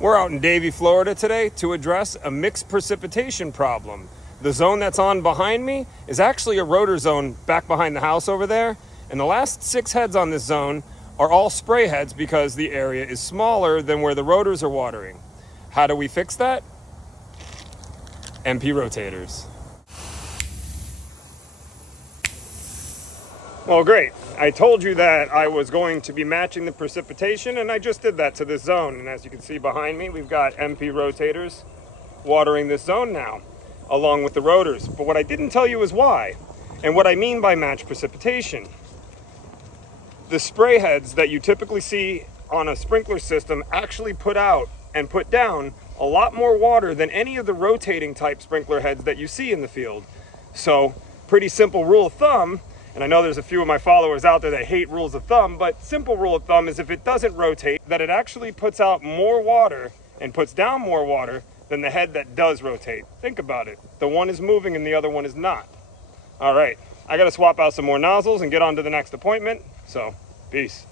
We're out in Davie, Florida today to address a mixed precipitation problem. The zone that's on behind me is actually a rotor zone back behind the house over there, and the last 6 heads on this zone are all spray heads because the area is smaller than where the rotors are watering. How do we fix that? MP rotators. Well, great. I told you that I was going to be matching the precipitation, and I just did that to this zone. And as you can see behind me, we've got MP rotators watering this zone now, along with the rotors. But what I didn't tell you is why, and what I mean by match precipitation. The spray heads that you typically see on a sprinkler system actually put out and put down a lot more water than any of the rotating type sprinkler heads that you see in the field. So, pretty simple rule of thumb, and I know there's a few of my followers out there that hate rules of thumb, but simple rule of thumb is if it doesn't rotate, that it actually puts out more water and puts down more water than the head that does rotate. Think about it. The one is moving and the other one is not. All right, I gotta swap out some more nozzles and get on to the next appointment, so peace.